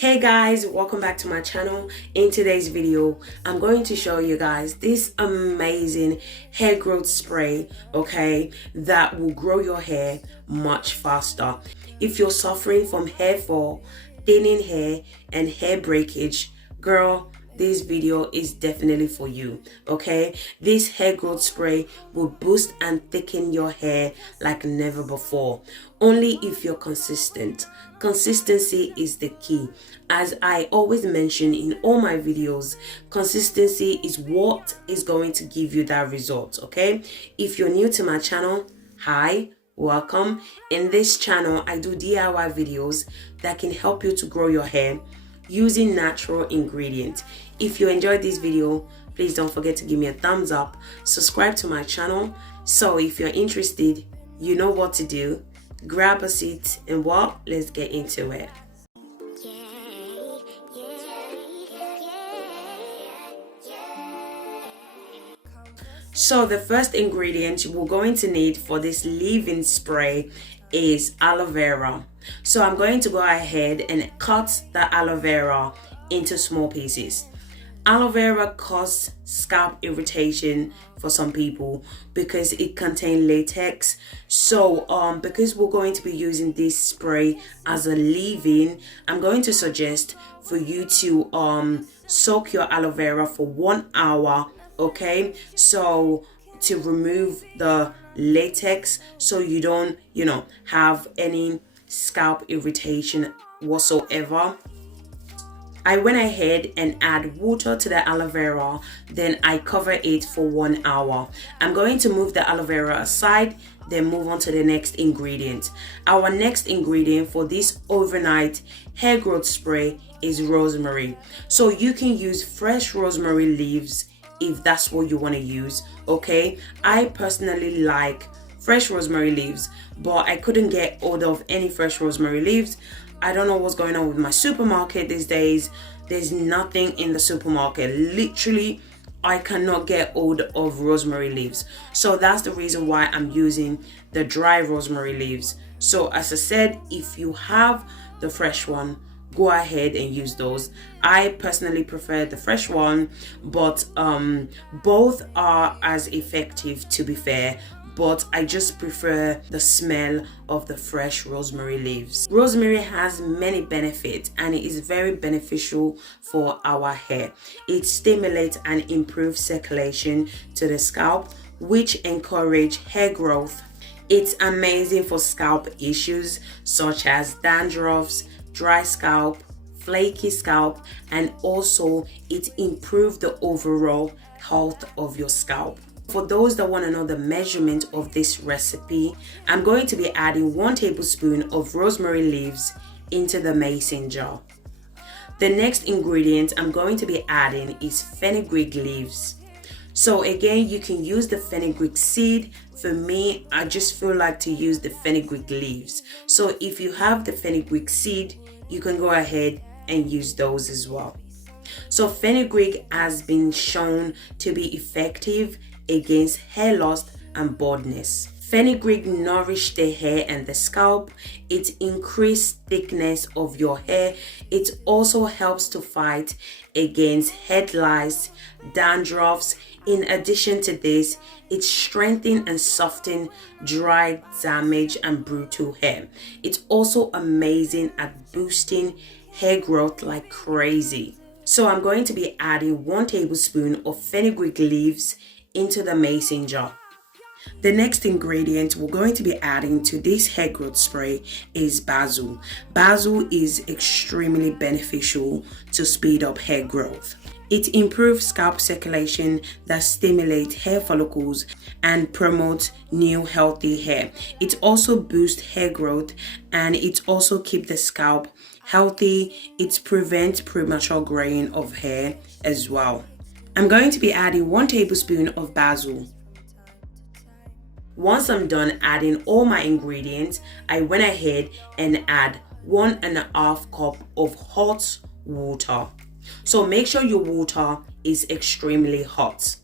Hey guys, welcome back to my channel. In today's video, I'm going to show you guys this amazing hair growth spray, okay, that will grow your hair much faster. If you're suffering from hair fall, thinning hair, and hair breakage, girl, this video is definitely for you, okay? This hair growth spray will boost and thicken your hair like never before, only if you're consistent. Consistency is the key. As I always mention in all my videos, consistency is what is going to give you that result, okay? If you're new to my channel, hi, welcome. In this channel, I do DIY videos that can help you to grow your hair using natural ingredients. If you enjoyed this video, please don't forget to give me a thumbs up, subscribe to my channel. So if you're interested, you know what to do. Grab a seat and let's get into it. So the first ingredient we're going to need for this leave-in spray is aloe vera. So I'm going to go ahead and cut the aloe vera into small pieces. Aloe vera causes scalp irritation for some people because it contains latex. So because we're going to be using this spray as a leave-in, I'm going to suggest for you to soak your aloe vera for 1 hour, okay? So to remove the latex so you don't, have any scalp irritation whatsoever. I went ahead and add water to the aloe vera, then I cover it for 1 hour. I'm going to move the aloe vera aside, then move on to the next ingredient. Our next ingredient for this overnight hair growth spray is rosemary. So you can use fresh rosemary leaves if that's what you want to use, okay? I personally like fresh rosemary leaves, but I couldn't get hold of any fresh rosemary leaves. I don't know what's going on with my supermarket these days. There's nothing in the supermarket. Literally, I cannot get hold of rosemary leaves. So that's the reason why I'm using the dry rosemary leaves. So as I said, if you have the fresh one, go ahead and use those. I personally prefer the fresh one, but both are as effective, to be fair, but I just prefer the smell of the fresh rosemary leaves. Rosemary has many benefits and it is very beneficial for our hair. It stimulates and improves circulation to the scalp, which encourage hair growth. It's amazing for scalp issues such as dandruffs, dry scalp, flaky scalp, and also it improves the overall health of your scalp. For those that want to know the measurement of this recipe, I'm going to be adding 1 tablespoon of rosemary leaves into the mason jar. The next ingredient I'm going to be adding is fenugreek leaves. So again, you can use the fenugreek seed. For me, I just feel like to use the fenugreek leaves. So if you have the fenugreek seed, you can go ahead and use those as well. So fenugreek has been shown to be effective against hair loss and baldness. Fenugreek nourishes the hair and the scalp. It increases thickness of your hair. It also helps to fight against head lice, dandruffs. In addition to this, it strengthens and softens dry, damaged, and brittle hair. It's also amazing at boosting hair growth like crazy. So I'm going to be adding 1 tablespoon of fenugreek leaves into the mason jar. The next ingredient we're going to be adding to this hair growth spray is basil. Basil is extremely beneficial to speed up hair growth. It improves scalp circulation that stimulates hair follicles and promotes new healthy hair. It also boosts hair growth and it also keeps the scalp healthy. It prevents premature graying of hair as well. I'm going to be adding 1 tablespoon of basil. Once I'm done adding all my ingredients, I went ahead and add 1.5 cup of hot water. So make sure your water is extremely hot.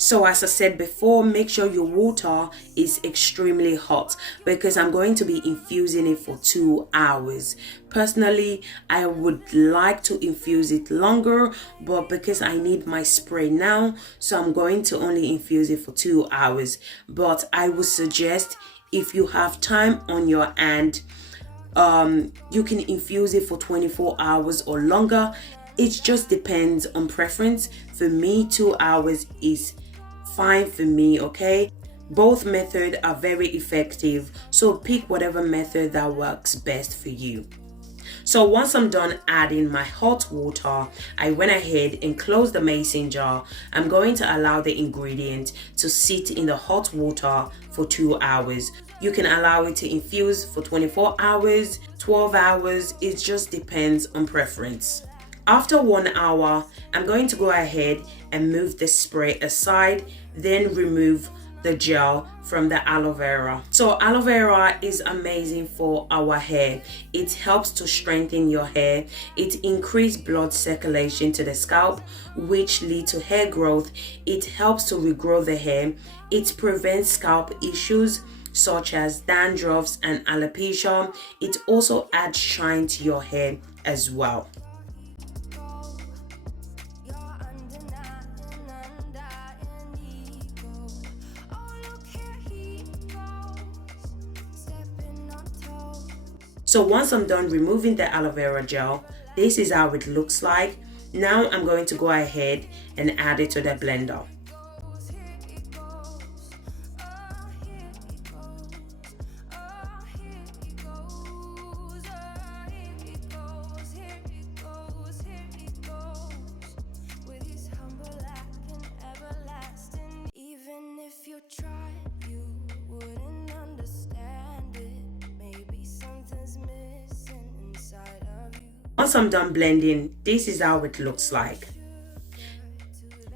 So as I said before, make sure your water is extremely hot because I'm going to be infusing it for 2 hours. Personally, I would like to infuse it longer, but because I need my spray now, so I'm going to only infuse it for 2 hours. But I would suggest, if you have time on your hand, you can infuse it for 24 hours or longer. It just depends on preference. For me, 2 hours is fine for me, okay? Both methods are very effective, so pick whatever method that works best for you. So once I'm done adding my hot water, I went ahead and closed the mason jar. I'm going to allow the ingredient to sit in the hot water for 2 hours. You can allow it to infuse for 24 hours, 12 hours, it just depends on preference. After 1 hour, I'm going to go ahead and move the spray aside, then remove the gel from the aloe vera. So aloe vera is amazing for our hair. It helps to strengthen your hair. It increases blood circulation to the scalp, which leads to hair growth. It helps to regrow the hair. It prevents scalp issues such as dandruffs and alopecia. It also adds shine to your hair as well. So once I'm done removing the aloe vera gel, this is how it looks like. Now I'm going to go ahead and add it to the blender. Once I'm done blending, this is how it looks like.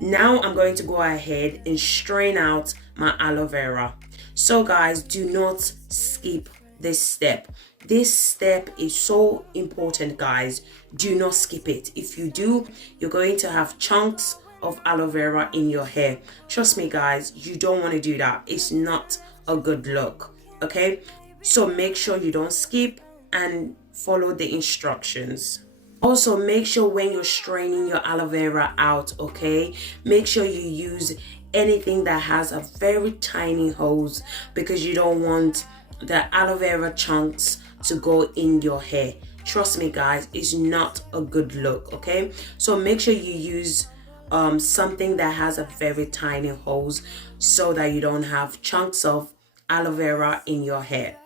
Now I'm going to go ahead and strain out my aloe vera. So guys, do not skip this step. This step is so important, guys. Do not skip it. If you do, you're going to have chunks of aloe vera in your hair. Trust me, guys, you don't want to do that. It's not a good look, okay? So make sure you don't skip and follow the instructions. Also, make sure when you're straining your aloe vera out, okay, make sure you use anything that has a very tiny hose because you don't want the aloe vera chunks to go in your hair. Trust me, guys, it's not a good look, okay? So make sure you use something that has a very tiny hose so that you don't have chunks of aloe vera in your hair.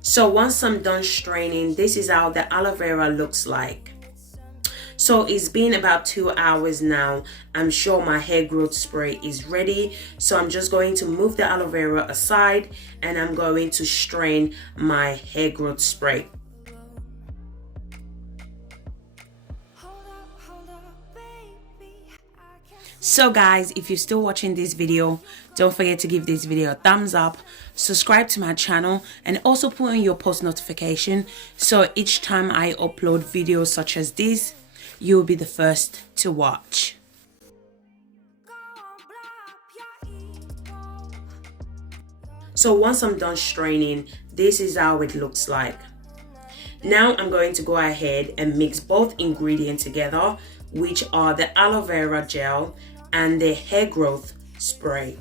So once I'm done straining, this is how the aloe vera looks like. So it's been about 2 hours now. I'm sure my hair growth spray is ready. So I'm just going to move the aloe vera aside and I'm going to strain my hair growth spray. So guys, if you're still watching this video, don't forget to give this video a thumbs up, subscribe to my channel, and also put on your post notification so each time I upload videos such as this, you'll be the first to watch. So once I'm done straining, this is how it looks like. Now I'm going to go ahead and mix both ingredients together, which are the aloe vera gel and the hair growth spray.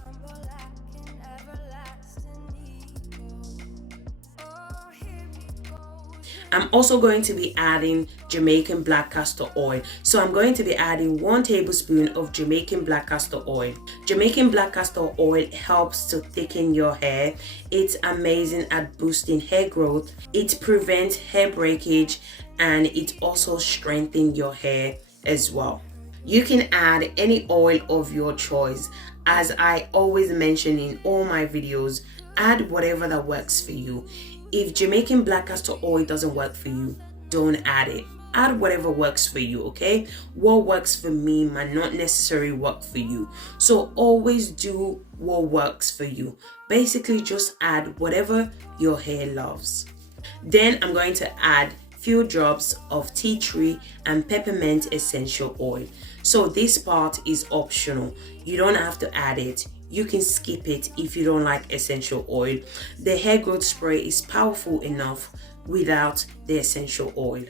I'm also going to be adding Jamaican black castor oil. So I'm going to be adding 1 tablespoon of Jamaican black castor oil. Jamaican black castor oil helps to thicken your hair. It's amazing at boosting hair growth. It prevents hair breakage and it also strengthens your hair as well. You can add any oil of your choice. As I always mention in all my videos, add whatever that works for you. If Jamaican black castor oil doesn't work for you, don't add it. Add whatever works for you, okay? What works for me might not necessarily work for you. So always do what works for you. Basically, just add whatever your hair loves. Then I'm going to add few drops of tea tree and peppermint essential oil. So this part is optional. You don't have to add it. You can skip it if you don't like essential oil. The hair growth spray is powerful enough without the essential oil.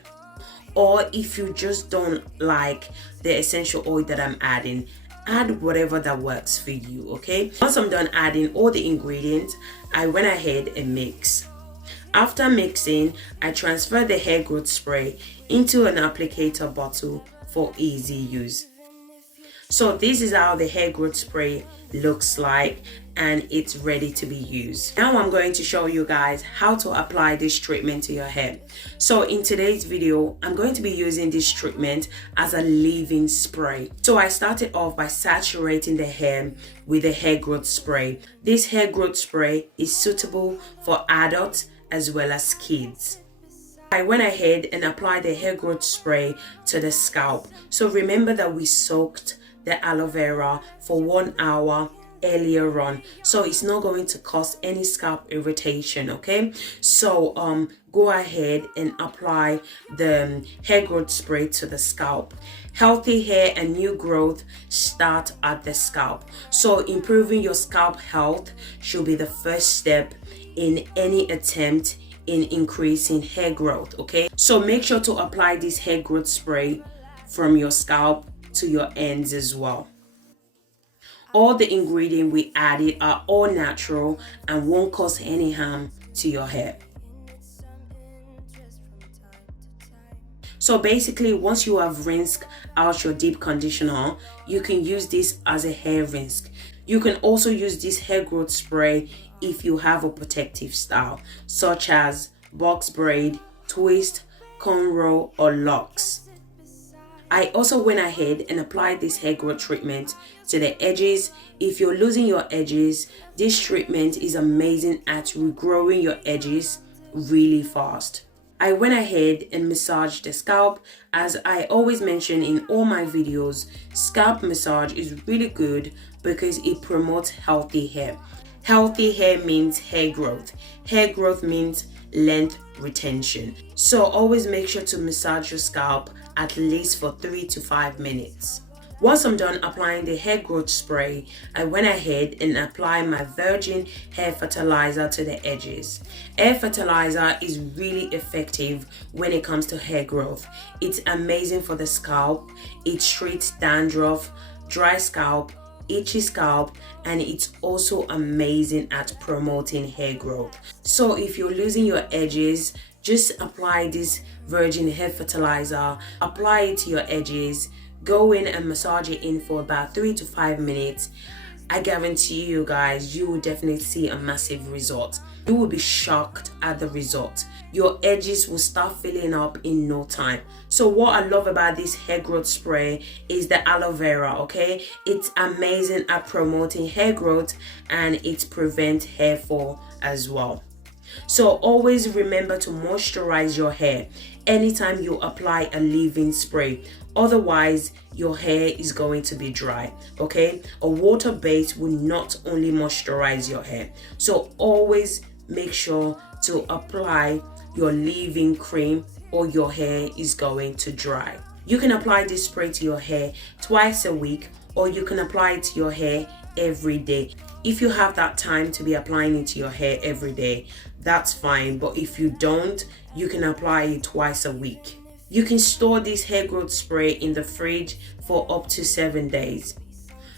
Or if you just don't like the essential oil that I'm adding, add whatever that works for you, okay? Once I'm done adding all the ingredients, I went ahead and mix. After mixing, I transfer the hair growth spray into an applicator bottle for easy use. So this is how the hair growth spray looks like, and it's ready to be used. Now I'm going to show you guys how to apply this treatment to your hair. So in today's video, I'm going to be using this treatment as a leave-in spray. So I started off by saturating the hair with the hair growth spray. This hair growth spray is suitable for adults as well as kids. I went ahead and applied the hair growth spray to the scalp. So remember that we soaked the aloe vera for 1 hour earlier on, so it's not going to cause any scalp irritation, okay? So go ahead and apply the hair growth spray to the scalp. Healthy hair and new growth start at the scalp, so improving your scalp health should be the first step in any attempt in increasing hair growth, okay? So make sure to apply this hair growth spray from your scalp to your ends as well. All the ingredients we added are all natural and won't cause any harm to your hair. So basically, once you have rinsed out your deep conditioner, you can use this as a hair rinse. You can also use this hair growth spray if you have a protective style, such as box braid, twist, cornrow, or locks. I also went ahead and applied this hair growth treatment to the edges. If you're losing your edges, this treatment is amazing at regrowing your edges really fast. I went ahead and massaged the scalp. As I always mention in all my videos, scalp massage is really good because it promotes healthy hair. Healthy hair means hair growth. Hair growth means length retention. So always make sure to massage your scalp at least for 3 to 5 minutes. Once I'm done applying the hair growth spray, I went ahead and applied my virgin hair fertilizer to the edges. Hair fertilizer is really effective when it comes to hair growth. It's amazing for the scalp. It treats dandruff, dry scalp, itchy scalp, and it's also amazing at promoting hair growth. So if you're losing your edges, just apply this virgin hair fertilizer, apply it to your edges, go in and massage it in for about 3 to 5 minutes. I guarantee you guys, you will definitely see a massive result. You will be shocked at the result. Your edges will start filling up in no time. So what I love about this hair growth spray is the aloe vera, okay? It's amazing at promoting hair growth and it prevents hair fall as well. So always remember to moisturize your hair anytime you apply a leave-in spray. Otherwise, your hair is going to be dry, okay? A water base will not only moisturize your hair. So always make sure to apply your leave-in cream or your hair is going to dry. You can apply this spray to your hair twice a week, or you can apply it to your hair every day. If you have that time to be applying it to your hair every day, that's fine. But if you don't, you can apply it twice a week. You can store this hair growth spray in the fridge for up to 7 days.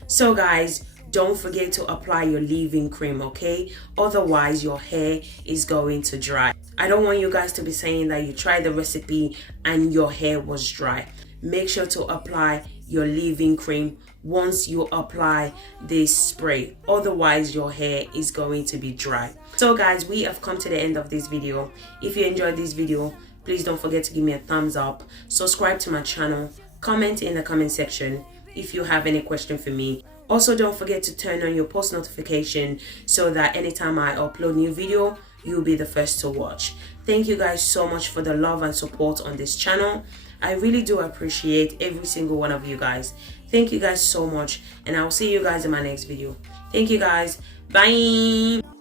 So guys, don't forget to apply your leave-in cream, okay? Otherwise, your hair is going to dry. I don't want you guys to be saying that you tried the recipe and your hair was dry. Make sure to apply your leave-in cream once you apply this spray. Otherwise, your hair is going to be dry. So guys, we have come to the end of this video. If you enjoyed this video, please don't forget to give me a thumbs up, subscribe to my channel, comment in the comment section if you have any question for me. Also, don't forget to turn on your post notification so that anytime I upload new video, you'll be the first to watch. Thank you guys so much for the love and support on this channel. I really do appreciate every single one of you guys. Thank you guys so much, and I'll see you guys in my next video. Thank you guys. Bye.